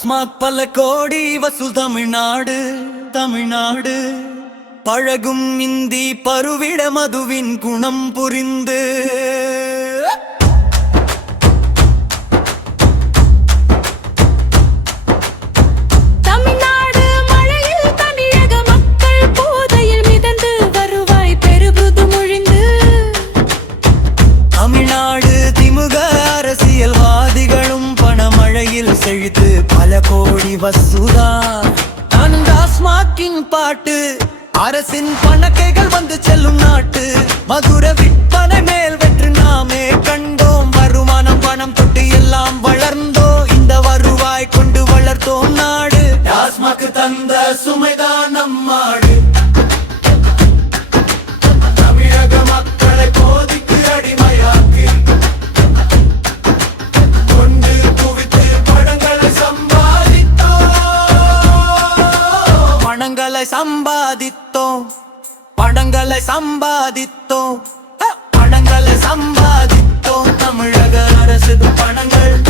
டாஸ்மாக் பல கோடி வசூல் தமிழ்நாடு பழகும் இந்தி பருவிட மதுவின் குணம் புரிந்து செழித்து பல கோடி வசூலா நானும் டாஸ்மாக்கின் பாட்டு அரசின் பணக்கைகள் வந்து செல்லும் நாட்டு மதுர விற்பனை மேல் வெற்றி நாமே கண்டோம் வருமானம் பணம் தொட்டு எல்லாம் வளர்ந்தோ இந்த வருவாய் கொண்டு வளர்த்தோம் நாடு டாஸ்மாக் தந்த சுமைதான் நம்மாடு தமிழக மக்களை போதிக்கு அடிமையாக்கி பணங்களை சம்பாதித்தோம் தமிழக அரசு பணங்கள்